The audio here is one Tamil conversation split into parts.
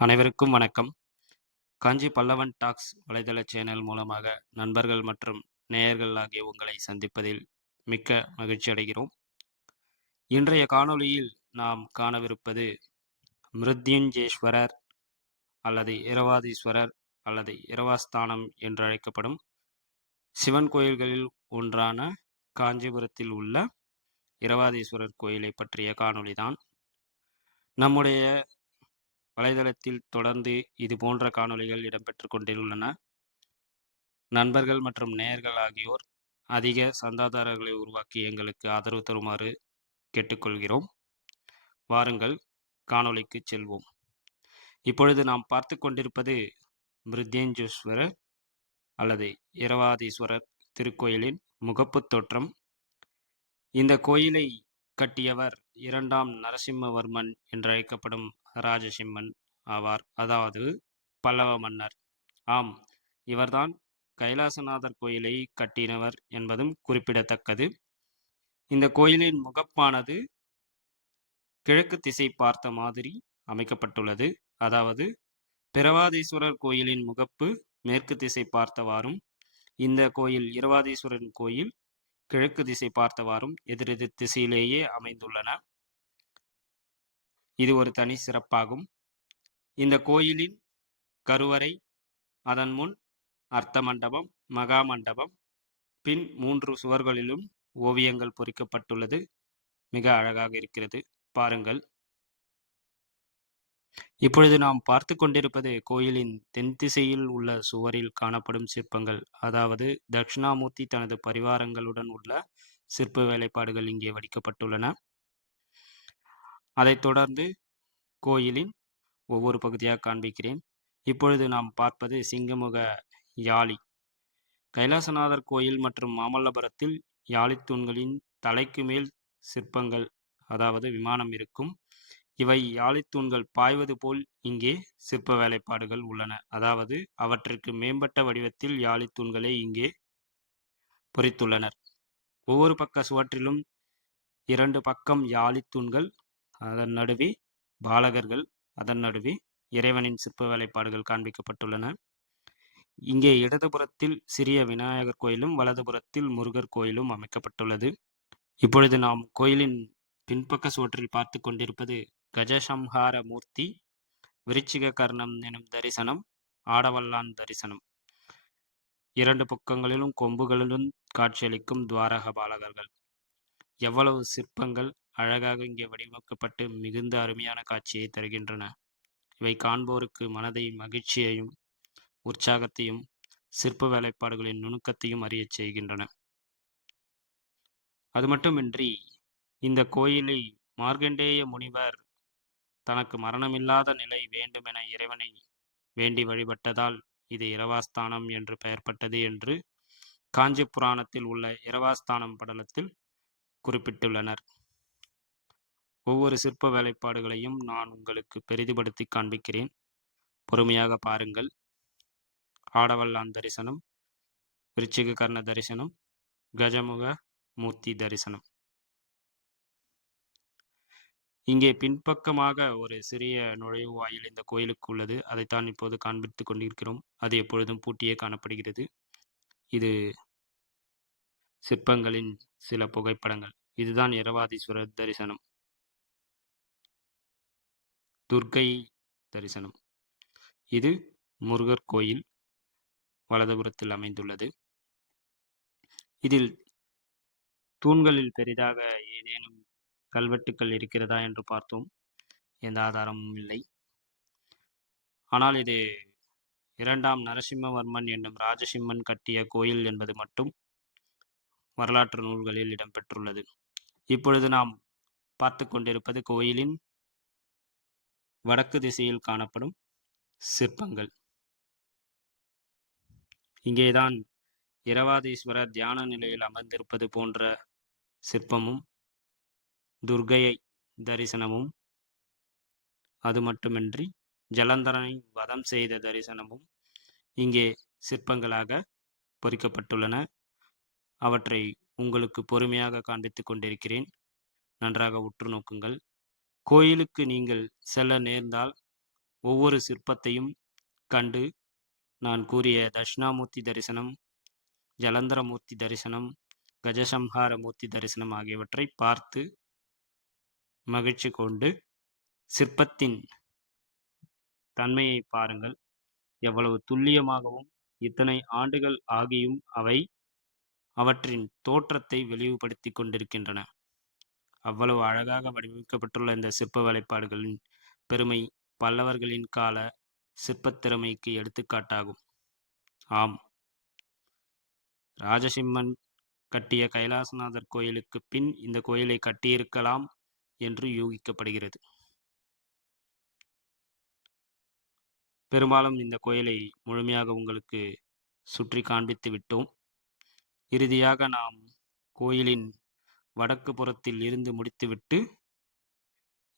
அனைவருக்கும் வணக்கம். காஞ்சி பல்லவன் டாக்ஸ் வலைதள சேனல் மூலமாக நண்பர்கள் மற்றும் நேயர்கள் ஆகிய உங்களை சந்திப்பதில் மிக்க மகிழ்ச்சி அடைகிறோம். இன்றைய காணொளியில் நாம் காணவிருப்பது மிருத்யுஞ்சேஸ்வரர் அல்லது இரவாதீஸ்வரர் அல்லது இரவாஸ்தானம் என்று அழைக்கப்படும் சிவன் கோயில்களில் ஒன்றான காஞ்சிபுரத்தில் உள்ள இரவாதீஸ்வரர் கோயிலை பற்றிய காணொளிதான். நம்முடைய வலைதளத்தில் தொடர்ந்து இது போன்ற காணொளிகள் இடம்பெற்று கொண்டுள்ளன. நண்பர்கள் மற்றும் நேயர்கள் ஆகியோர் அதிக சந்தாதாரர்களை உருவாக்கி எங்களுக்கு ஆதரவு தருமாறு கேட்டுக்கொள்கிறோம். வாருங்கள் காணொளிக்கு செல்வோம். இப்பொழுது நாம் பார்த்து கொண்டிருப்பது மிருத்யுஞ்சேஸ்வரர் அல்லது இரவாதீஸ்வரர் திருக்கோயிலின் முகப்பு தோற்றம். இந்த கோயிலை கட்டியவர் இரண்டாம் நரசிம்மவர்மன் என்றழைக்கப்படும் ராஜசிம்மன் ஆவார், அதாவது பல்லவ மன்னர். ஆம், இவர்தான் கைலாசநாதர் கோயிலை கட்டினவர் என்பதும் குறிப்பிடத்தக்கது. இந்த கோயிலின் முகப்பானது கிழக்கு திசை பார்த்த மாதிரி அமைக்கப்பட்டுள்ளது. அதாவது பிரவாதீஸ்வரர் கோயிலின் முகப்பு மேற்கு திசை பார்த்தவாறும், இந்த கோயில் இரவாதீஸ்வரன் கோயில் கிழக்கு திசை பார்த்தவாறும் எதிரெதிர் திசையிலேயே அமைந்துள்ளன. இது ஒரு தனி சிறப்பாகும். இந்த கோயிலின் கருவறை, அதன் முன் அர்த்த மண்டபம், மகா மண்டபம், பின் 3 சுவர்களிலும் ஓவியங்கள் பொறிக்கப்பட்டுள்ளது. மிக அழகாக இருக்கிறது, பாருங்கள். இப்பொழுது நாம் பார்த்து கொண்டிருப்பது கோயிலின் தென் திசையில் உள்ள சுவரில் காணப்படும் சிற்பங்கள். அதாவது தட்சிணாமூர்த்தி தனது பரிவாரங்களுடன் உள்ள சிற்ப வேலைப்பாடுகள் இங்கே வடிக்கப்பட்டுள்ளன. அதைத் தொடர்ந்து கோயிலின் ஒவ்வொரு பகுதியாக காண்பிக்கிறேன். இப்பொழுது நாம் பார்ப்பது சிங்கமுக யாளி. கைலாசநாதர் கோயில் மற்றும் மாமல்லபுரத்தில் யாழித்தூண்களின் தலைக்கு மேல் சிற்பங்கள், அதாவது விமானம் இருக்கும். இவை யாழித்தூண்கள் பாய்வது போல் இங்கே சிற்ப வேலைப்பாடுகள் உள்ளன. அதாவது அவற்றிற்கு மேம்பட்ட வடிவத்தில் யாழித்தூண்களை இங்கே பொறித்துள்ளனர். ஒவ்வொரு பக்க சுவற்றிலும் 2 பக்கம் யாழித்தூண்கள், அதன் நடுவே பாலகர்கள், அதன் நடுவே இறைவனின் சிற்ப வேலைப்பாடுகள் காண்பிக்கப்பட்டுள்ளன. இங்கே இடதுபுறத்தில் சிறிய விநாயகர் கோயிலும் வலதுபுறத்தில் முருகர் கோயிலும் அமைக்கப்பட்டுள்ளது. இப்பொழுது நாம் கோயிலின் பின்பக்க சுவற்றில் பார்த்து கொண்டிருப்பது கஜசம்ஹார மூர்த்தி, விருச்சிக கர்ணம் எனும் தரிசனம், ஆடவல்லான் தரிசனம். 2 பக்கங்களிலும் கொம்புகளிலும் காட்சியளிக்கும் துவாரக பாலகர்கள். எவ்வளவு சிற்பங்கள் அழகாக இங்கே வடிவமைக்கப்பட்டு மிகுந்த அருமையான காட்சியை தருகின்றன. இவை காண்போருக்கு மனதை மகிழ்ச்சியையும் உற்சாகத்தையும் சிற்ப வேலைப்பாடுகளின் நுணுக்கத்தையும் அறியச் செய்கின்றன. அது மட்டுமின்றி இந்த கோயிலை மார்க்கண்டேய முனிவர் தனக்கு மரணமில்லாத நிலை வேண்டுமென இறைவனை வேண்டி வழிபட்டதால் இது இரவாஸ்தானம் என்று பெயர்பட்டது என்று காஞ்சி புராணத்தில் உள்ள இரவாஸ்தானம் படலத்தில் குறிப்பிட்டுள்ளனர். ஒவ்வொரு சிற்ப வேலைப்பாடுகளையும் நான் உங்களுக்கு பெரிதுபடுத்தி காண்பிக்கிறேன், பொறுமையாக பாருங்கள். ஆடவல்லான் தரிசனம், விருச்சிக கர்ண தரிசனம், கஜமுக மூர்த்தி தரிசனம். இங்கே பின்பக்கமாக ஒரு சிறிய நுழைவு வாயில் இந்த கோயிலுக்கு உள்ளது. அதைத்தான் இப்போது காண்பித்துக் கொண்டிருக்கிறோம். அது எப்பொழுதும் பூட்டியே காணப்படுகிறது. இது சிற்பங்களின் சில புகைப்படங்கள். இதுதான் இரவாதீஸ்வரர் தரிசனம், துர்க்கை தரிசனம். இது முருகர் கோயில் வலதுபுறத்தில் அமைந்துள்ளது. இதில் தூண்களில் பெரிதாக ஏதேனும் கல்வெட்டுக்கள் இருக்கிறதா என்று பார்த்தோம். எந்த ஆதாரமும் இல்லை. ஆனால் இது 2ஆம் நரசிம்மவர்மன் என்னும் ராஜசிம்மன் கட்டிய கோயில் என்பது மட்டும் வரலாற்று நூல்களில் இடம்பெற்றுள்ளது. இப்பொழுது நாம் பார்த்து கொண்டிருப்பது கோயிலின் வடக்கு திசையில் காணப்படும் சிற்பங்கள். இங்கேதான் இரவாதீஸ்வரர் தியான நிலையில் அமர்ந்திருப்பது போன்ற சிற்பமும், துர்க்கையை தரிசனமும், அது மட்டுமின்றி ஜலந்தரனை வதம் செய்த தரிசனமும் இங்கே சிற்பங்களாக பொறிக்கப்பட்டுள்ளன. அவற்றை உங்களுக்கு பொறுமையாக காண்பித்துக் கொண்டிருக்கிறேன். நன்றாக உற்று நோக்குங்கள். கோயிலுக்கு நீங்கள் செல்ல நேர்ந்தால் ஒவ்வொரு சிற்பத்தையும் கண்டு நான் கூறிய தட்சிணாமூர்த்தி தரிசனம், ஜலந்தரமூர்த்தி தரிசனம், கஜசம்ஹார மூர்த்தி தரிசனம் ஆகியவற்றை பார்த்து மகிழ்ச்சி கொண்டு சிற்பத்தின் தன்மையை பாருங்கள். எவ்வளவு துல்லியமாகவும் இத்தனை ஆண்டுகள் ஆகியும் அவை அவற்றின் தோற்றத்தை வெளிவுபடுத்திக் கொண்டிருக்கின்றன. அவ்வளவு அழகாக வடிவமைக்கப்பட்டுள்ள இந்த சிற்ப வேலைப்பாடுகளின் பெருமை பல்லவர்களின் கால சிற்பத் திறமைக்கு எடுத்துக்காட்டாகும். ஆம், ராஜசிம்மன் கட்டிய கைலாசநாதர் கோயிலுக்கு பின் இந்த கோயிலை கட்டியிருக்கலாம் என்று யூகிக்கப்படுகிறது. பெரும்பாலும் இந்த கோயிலை முழுமையாக உங்களுக்கு சுற்றி காண்பித்து விட்டோம். இறுதியாக நாம் கோயிலின் வடக்கு புறத்தில் இருந்து முடித்துவிட்டு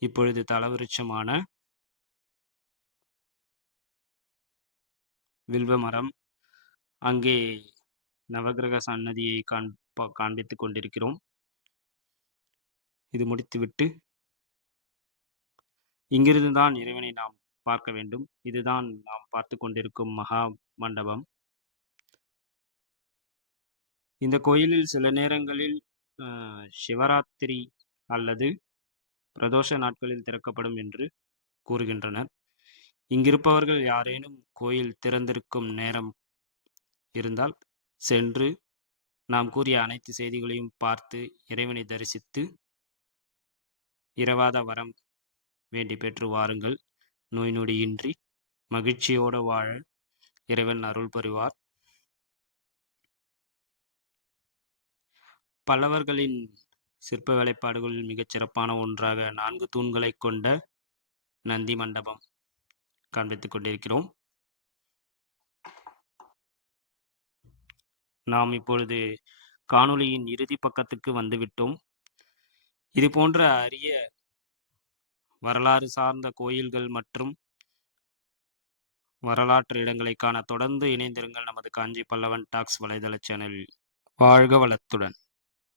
இப்பொழுது தலவிருட்சமான வில்வ மரம், அங்கே நவகிரக சன்னதியை காண்பித்துக் கொண்டிருக்கிறோம். இது முடித்துவிட்டு இங்கிருந்து தான் இறைவனை நாம் பார்க்க வேண்டும். இதுதான் நாம் பார்த்து கொண்டிருக்கும் மகா மண்டபம். இந்த கோயிலில் சில நேரங்களில் சிவராத்திரி அல்லது பிரதோஷ நாட்களில் திறக்கப்படும் என்று கூறுகின்றனர். இங்கிருப்பவர்கள் யாரேனும் கோயில் திறந்திருக்கும் நேரம் இருந்தால் சென்று நாம் கூறிய அனைத்து செய்திகளையும் பார்த்து இறைவனை தரிசித்து இரவாத வரம் வேண்டி பெற்று வாருங்கள். நோய் நொடியின்றி மகிழ்ச்சியோடு வாழ இறைவன் அருள் புரிவார். பல்லவர்களின் சிற்ப வேலைப்பாடுகளில் மிகச் சிறப்பான ஒன்றாக 4 தூண்களை கொண்ட நந்தி மண்டபம் காண்பித்துக் கொண்டிருக்கிறோம். நாம் இப்பொழுது காணொளியின் இறுதி பக்கத்துக்கு வந்துவிட்டோம். இது போன்ற அரிய வரலாறு சார்ந்த கோயில்கள் மற்றும் வரலாற்று இடங்களை காண தொடர்ந்து இணைந்திருங்கள் நமது காஞ்சி பல்லவன் டாக்ஸ் வலைதள சேனலில். வாழ்க வளத்துடன்.